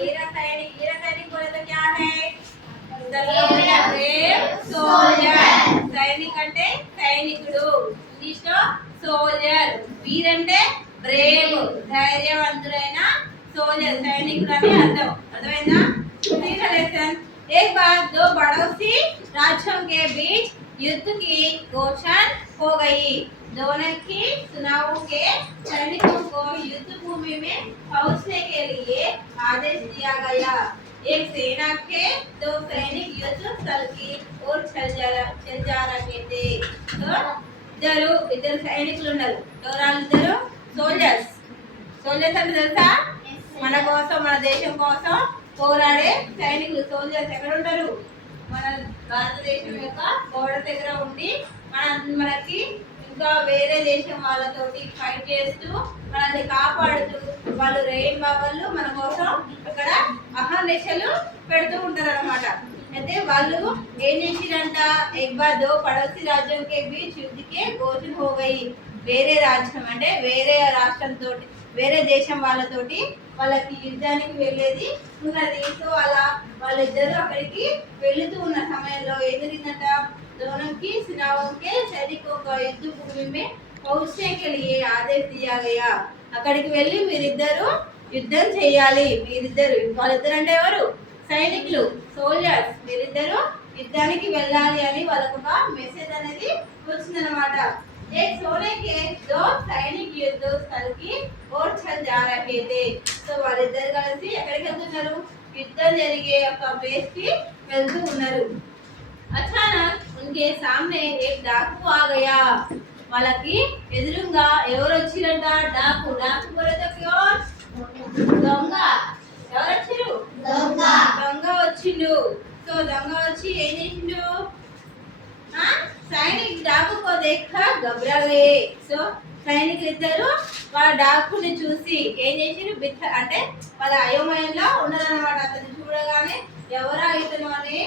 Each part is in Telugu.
वीर सैनिक बोले तो क्या है? Brave soldier. సైనిక్ అంటే సైనికుడు, ఇంగ్లీష్ లో సోల్జర్. వీర్ అంటే బ్రేవ్, ధైర్యవంతుడైన సోల్జర్, సైనికుడు అని అర్థం. అర్థమైందా? लेसन एक बार दो पड़ोसी राज्यों के बीच युद्ध की घोषणा हो गई। दोनों की सेनाओं के सैनिकों को युद्ध भूमि में पहुंचने के लिए आदेश दिया गया। एक सेना के दो सैनिक युद्ध स्थल की ओर चल जा रहे थे। तो इधर సైనికులు ఉన్నారు. ఎవరు? సోల్జర్స్. సోల్జర్స్ అంటే తెలుసా? మన కోసం, మన దేశం కోసం పోరాడే సైనికులు, సోల్జర్స్ ఎక్కడ ఉంటారు? మన భారతదేశం యొక్క బోర్డర్ దగ్గర ఉండి మనకి ఇంకా వేరే దేశం వాళ్ళతోటి ఫైట్ చేస్తూ మనల్ని కాపాడుతూ వాళ్ళు రేయింబావళ్ళు మన కోసం ఇక్కడ అహర్నిశలు పెడుతూ ఉంటారు అన్నమాట. అయితే వాళ్ళు ఏం చేసిరంట? एक बार दो पड़ोसी राज्यों के बीच युद्ध के घोषणा हो गई। వేరే రాజ్యం అంటే వేరే రాష్ట్రంతో, వేరే దేశం వాళ్ళతోటి వాళ్ళకి యుద్ధానికి వెళ్ళేది ఉన్నది. సో అలా వాళ్ళిద్దరూ అక్కడికి వెళుతూ ఉన్న సమయంలో ఏం జరిగిందంట? दोनों की सेनाओं के सैनिकों को युद्ध भूमि में पहुंचने के लिए आदेश दिया गया। అక్కడికి వెళ్ళి మీరిద్దరు యుద్ధం చేయాలి. మీరిద్దరు, వాళ్ళిద్దరు అంటే ఎవరు? సైనికులు, సోల్జర్స్. మీరిద్దరు యుద్ధానికి వెళ్ళాలి అని వాళ్ళకు ఒక మెసేజ్ అనేది వచ్చిందనమాట. एक सोने के दो सैनिक युद्ध स्थल की ओर चल जा रहे थे। तो వాళ్ళిద్దరు కలిసి ఎక్కడికి వెళ్తున్నారు? యుద్ధం జరిగే ఒక ప్లేస్ కి వెళ్తూ ఉన్నారు. అచానక్ उनके सामने एक डाकू आ गया। వాళ్ళకి ఎదురుగా ఎవరు వచ్చిరంట? డాకు. డాకు बोले तो దొంగ. ఎవరు వచ్చారు? దొంగ. దొంగ వచ్చిండు. సో దొంగ వచ్చి ఏం చేసిండు? సైనిక్ డాకు को देखकर घबरा गए। సో సైనికులు ఇద్దరు వాళ్ళ డాకుని చూసి ఏం చేసిరు? అంటే వాళ్ళ అయోమయంలో ఉన్నారన్నమాట. అతన్ని చూడగానే ఎవరా ఇతను అని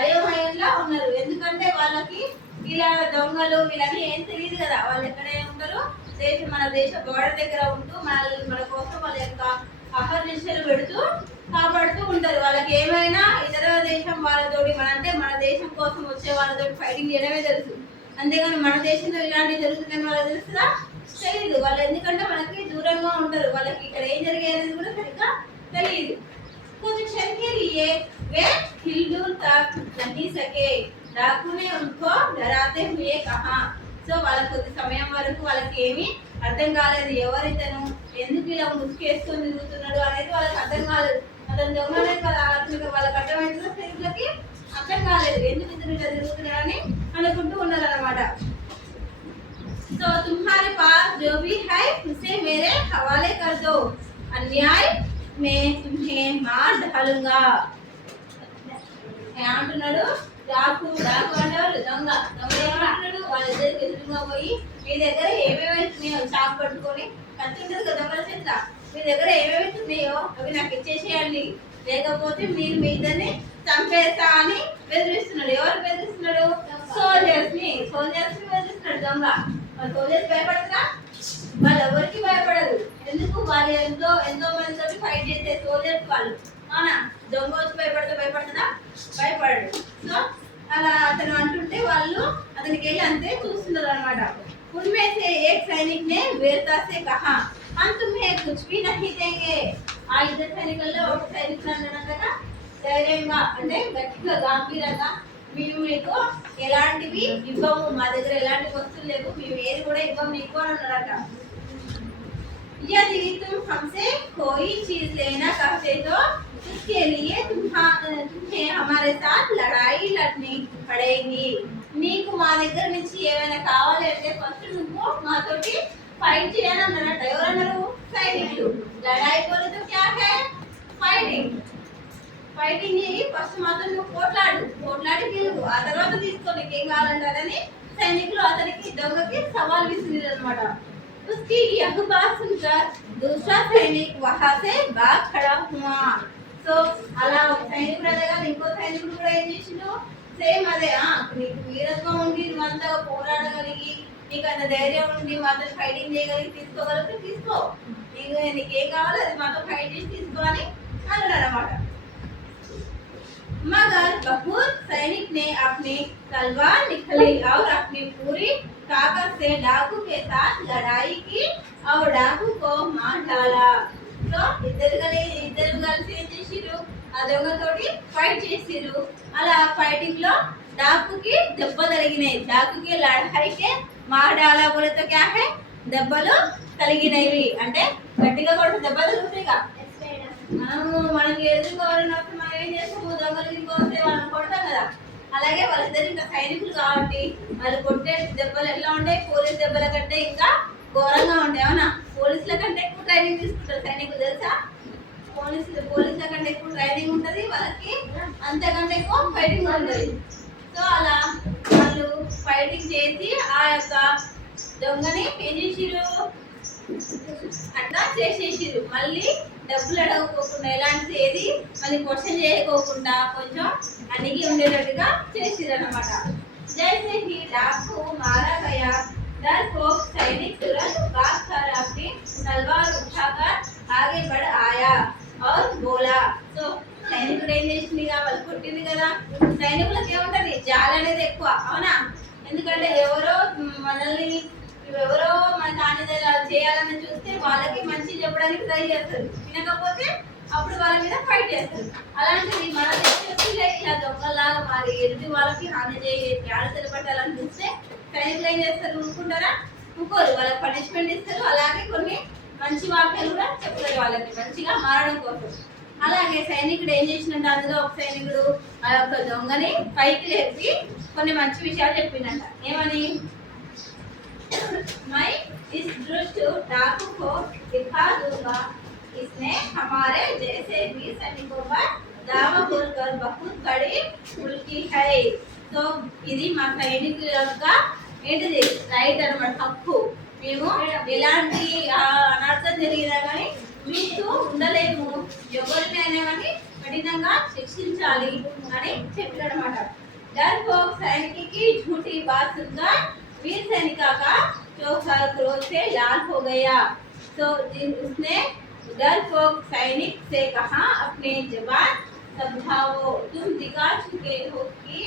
అయోమయంలో ఉన్నారు. ఎందుకంటే వాళ్ళకి ఇలా దొంగలు వీళ్ళని ఏం తెలియదు కదా. వాళ్ళు ఎక్కడే ఉంటారు? మన దేశ బోర్డర్ దగ్గర ఉంటూ మన కోసం వాళ్ళ యొక్క అహర్నిశలు పెడుతూ కాపాడుతూ ఉంటారు. వాళ్ళకి ఏమైనా ఇతర దేశం వాళ్ళతోటి మన దేశం కోసం వచ్చే వాళ్ళతోటి ఫైటింగ్ చేయడమే తెలుసు. అంతేగాని మన దేశంలో ఇలాంటివి జరుగుతుందని వాళ్ళకి తెలుస్తుందా? తెలియదు. వాళ్ళు ఎందుకంటే మనకి దూరంగా ఉంటారు. వాళ్ళకి ఇక్కడ ఏం జరిగేది కూడా సరిగ్గా తెలియదు. कुछ क्षण के लिए वे हिलडुल तक नहीं सके। डाकू ने उनको डराते हुए कहा। సో వాళ్ళ కొద్ది సమయం వరకు వాళ్ళకి ఏమీ అర్థం కాలేదు. ఎవరితను, ఎందుకు ఇలా ముసుకేసుకొని తిరుగుతున్నాడు అనేది వాళ్ళకి అర్థం కాలేదు. అతను దొంగనే కదా, అతనికి వాళ్ళకి అర్థమైందో సైనికులకి అర్థం కాలేదు. ఎందుకు ఇతను ఇలా తిరుగుతున్నాడని అనుకుంటూ ఉన్నారు అన్నమాట. సో तुम्हारे पास जो भी है उसे मेरे हवाले कर दो, अन्याय मैं तुम्हें मार डालूंगा। ఏమంటున్నాడు? డాకు. డాకు అంటారు దొంగ. దొంగ ఏమంటున్నాడు? వాళ్ళిద్దరికి ఎదురుగా పోయి మీ దగ్గర ఏమేమి ఉన్నాయో, చాకు పట్టుకొని, కత్తి ఉంటుంది కదా దొంగల చేత, మీ దగ్గర ఏమేమి ఉన్నాయో అవి నాకు ఇచ్చేసేయండి, లేకపోతే మీరు మీ ఇద్దరిని చంపేస్తా అని బెదిరిస్తున్నాడు. ఎవరు బెదిరిస్తున్నాడు? సోల్జర్స్ ని బెదిరిస్తున్నాడు దొంగ. వాళ్ళు సోల్జర్స్ భయపడతారా? వాళ్ళు ఎవరికి భయపడరు. ఎందుకు? వాళ్ళు ఎంతో మందితో ఫైట్ చేసే సోల్జర్స్ వాళ్ళు. అవునా? దొంగ వచ్చి భయపడుతుందా? భయపడడు. సో అలా అతను అంటుంటే వాళ్ళు అతనికి వెళ్ళి అంతే చూస్తున్నారు అనమాట. उनमें से एक सैनिक ने वीरता से कहा, हम तुम्हें कुछ भी नहीं देंगे। ఆ ఇద్దరు సైనికుల్లో ఒక సైనికుడు అన్నాడంట ధైర్యంగా, అంటే గట్టిగా, గాంభీరంగా, మేము మీకు ఎలాంటివి ఇవ్వము, మా దగ్గర ఎలాంటి వస్తువులు లేవు, మేము ఏది కూడా ఇవ్వము నీకు అని అన్నాడట. यदि तुम हमसे कोई चीज लेना चाहते तो उसके लिए तुम्हें हमारे साथ लड़ाई लड़नी पड़ेगी। నీకు మా దగ్గర నుంచి ఏమైనా కావాలి అంటే ఫస్ట్ నువ్వు మాతోటి ఫైట్ చేయాలి అన్నారట. ఎవరన్నారు? సైనికులు. లడాయి बोले तो क्या है? ఫైటింగ్. ఫైటింగ్ చేయి, ఫస్ట్ మాతో నువ్వు పోట్లాడి గెలువు, ఆ తర్వాత తీసుకో నీకు ఏం కావాలంటారని సైనికులు అతనికి దొంగకి సవాల్ విసిరారు అనమాట. उसकी यह बात सुनकर दूसरा सैनिक वहां से भाग खड़ा हुआ। సో అలా ఒక సైనికుడు అదేగా ఇంకో సైనికుడు కూడా ఏం చేసిండు? సేమ్ అదే, నీకు వీరత్వం ఉండి నువ్వంతా పోరాడగలిగి, నీకు అంత ధైర్యం ఉండి మాతో ఫైటింగ్ చేయగలిగి తీసుకోగలిగితే తీసుకో, నీకేం కావాలో అది మాతో ఫైట్ చేసి తీసుకో అని అన్నాడు అనమాట. ने अपनी तलवार निकाली और अपनी पूरी ताकत से डाकू के साथ लड़ाई की और डाकू को मार डाला। సో ఇద్దరు కలిసి ఏం చేసిర్రు, ఆ దొంగతోటి ఫైట్ చేసిర్రు. అలా ఫైటింగ్ లో డాకుకి దెబ్బ తగిలినాయి. డాకుకి లడాయికే మార్ డాలా బోలేతో క్యా హై, దెబ్బలు తగిలినవి అంటే గట్టిగా కొడితే దెబ్బలు తగులుతాయిగా. మనకి ఎదుర్కోవాలన్నప్పుడు మనం ఏం చేస్తాము, దొంగలు ఇంకొస్తే వాళ్ళని కొడతాం కదా. అలాగే వాళ్ళిద్దరు ఇంకా సైనికులు కాబట్టి వాళ్ళు కొట్టే దెబ్బలు ఎట్లా ఉంటాయి, పోలీస్ దెబ్బల కంటే ఇంకా ఘోరంగా ఉంటాయి. అవునా, పోలీసుల కంటే ఎక్కువ ట్రైనింగ్ తీసుకుంటారు సైనికులు, తెలుసా? పోలీసుల కంటే ఎక్కువ ట్రైనింగ్ ఉంటుంది వాళ్ళకి, అంతకంటే ఎక్కువ ఫైటింగ్ ఉంటుంది. సో అలా వాళ్ళు ఫైటింగ్ చేసి ఆ యొక్క దొంగని ఏం చేసిరు, అట్లా చేసేసిరు. మళ్ళీ డబ్బులు అడగకోకుండా, ఎలాంటి ఏది మళ్ళీ క్వశ్చన్ చేయకోకుండా కొంచెం అణిగి ఉండేటట్టుగా చేసిరు అన్నమాట. जैसे ही डाकू मारा गया, डरपोक सैनिक तुरंत भाग कर अपनी तलवार उठाकर आगे बढ़ आया और बोला. సో సైనికుడు ఏం చేసింది, వాళ్ళు కొట్టింది కదా, సైనికులకు ఏముంటది, జాలి అనేది ఎక్కువ. అవునా, ఎందుకంటే ఎవరో మన కాని చేయాలని చూస్తే వాళ్ళకి మంచి చెప్పడానికి ట్రై చేస్తారు, వినకపోతే అప్పుడు వాళ్ళ మీద ఫైట్ చేస్తారు. అలాంటిది మన దేశంలో ఇలా దొంగలాగా మారి ఎదుటి వాళ్ళకి హాని తెలపట్టాలని చూస్తే సైనికులు ఏం చేస్తారు, ఊరుకుంటారా? ఊరుకోరు, వాళ్ళకి పనిష్మెంట్ ఇస్తారు. అలాగే కొన్ని మంచి వాక్యాలు కూడా చెప్తారు వాళ్ళకి మంచిగా మారడం కోసం. అలాగే సైనికుడు ఏం చేసినట్టు, అందులో ఒక సైనికుడు ఆ యొక్క దొంగని పైకి లేపి కొన్ని మంచి విషయాలు చెప్పిందంట. ఏమని, मैं इस दुष्ट डाकू को दिखा दूंगा, इसने हमारे जैसे भी सैनिकों पर दावा बोलकर बहुत बड़ी उल्टी है. సో ఇది మా సైనికుల యొక్క ఏంటిది, రైట్ అన్నమాట, హక్కు. మేము ఎలాంటి అనర్థం జరిగినా కానీ చూస్తూ ఉండలేము, ఎవరినైనా కానీ కఠినంగా శిక్షించాలి అని చెప్పాడనమాట. डरपोक सैनिक की झूठी बात सुनकर वीर सैनिका का चौथा क्रोध से लाल हो गया. तो उसने डरपोक सैनिक से कहा, अपने जवान समझाओ, तुम दिखा चुके हो कि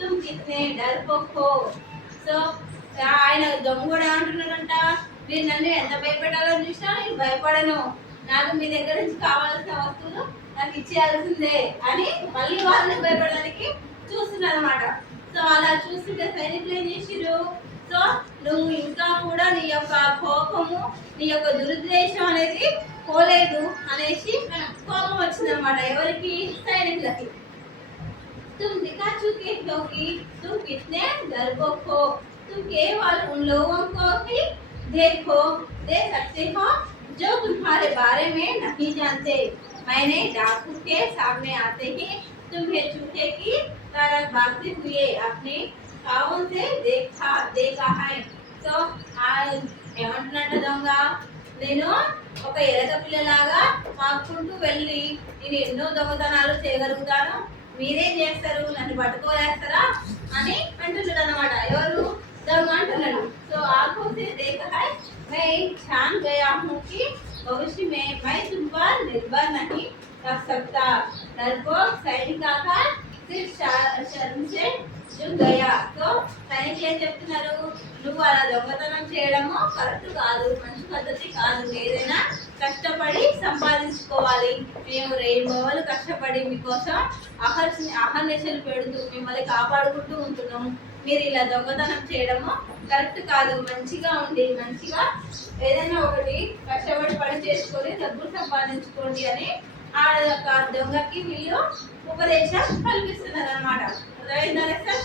तुम कितने डरपोक हो. సో ఆయన దొంగ కూడా అంటున్నాడంట, మీరు నన్ను ఎంత భయపెట్టాలని చూసినా నేను భయపడను, నాకు మీ దగ్గర నుంచి కావాల్సిన వస్తువులు నాకు ఇచ్చేయాల్సిందే అని మళ్ళీ వాళ్ళని భయపడడానికి చూస్తున్నారు అనమాట. సో అలా చూస్తుంటే సైనికులు ఏం చేసిరు, సో నువ్వు ఇంకా కూడా నీ యొక్క కోపము, నీ యొక్క దురుద్దేశం అనేది పోలేదు అనేసి కోపం వచ్చిందనమాట. ఎవరికి, సైనికులకి. तुम दिखा चुके हो कि तुम कितने डरपोक हो, तुम केवल उन लोगों को ही दे सकते हो जो तुम्हारे बारे में नहीं जानते. मैंने डाकू के सामने आते ही तुम्हें चूहे की तरह भागते हुए अपने कावों से देखा है. సో ఏమంటున్నట్ట దొంగ, నేను ఒక ఎలక పిల్లలాగా పాక్కుంటూ వెళ్ళి నేను ఎన్నో దొంగతనాలు చేయగలుగుతాను, మీరేం చేస్తారు, నన్ను పట్టుకోలేస్తారా అని అంటున్నాడు అనమాట. ఎవరు, దొంగ అంటున్నాడు. సో आंखों से देखा है, मैं जान गया हूँ कि भविष्य में मैं तुम पर निर्भर नहीं रख सकता. डरपोक सैनिका का सिर शर्म से झुक गया. సో సైనికులు ఏం చెప్తున్నారు, నువ్వు అలా దొంగతనం చేయడము కరెక్ట్ కాదు, మంచి పద్ధతి కాదు, ఏదైనా కష్టపడి సంపాదించుకోవాలి. మేము రేయింబవలు కష్టపడి మీకోసం అహర్నిశలు పెడుతూ మిమ్మల్ని కాపాడుకుంటూ ఉంటున్నాము, మీరు ఇలా దొంగతనం చేయడము కరెక్ట్ కాదు, మంచిగా ఉండి మంచిగా ఏదైనా ఒకటి కష్టపడి పని చేసుకొని డబ్బులు సంపాదించుకోండి అని ఆ యొక్క దొంగకి వీళ్ళు ఉపదేశం కల్పిస్తున్నారు అనమాట. అర్థమైందా సార్?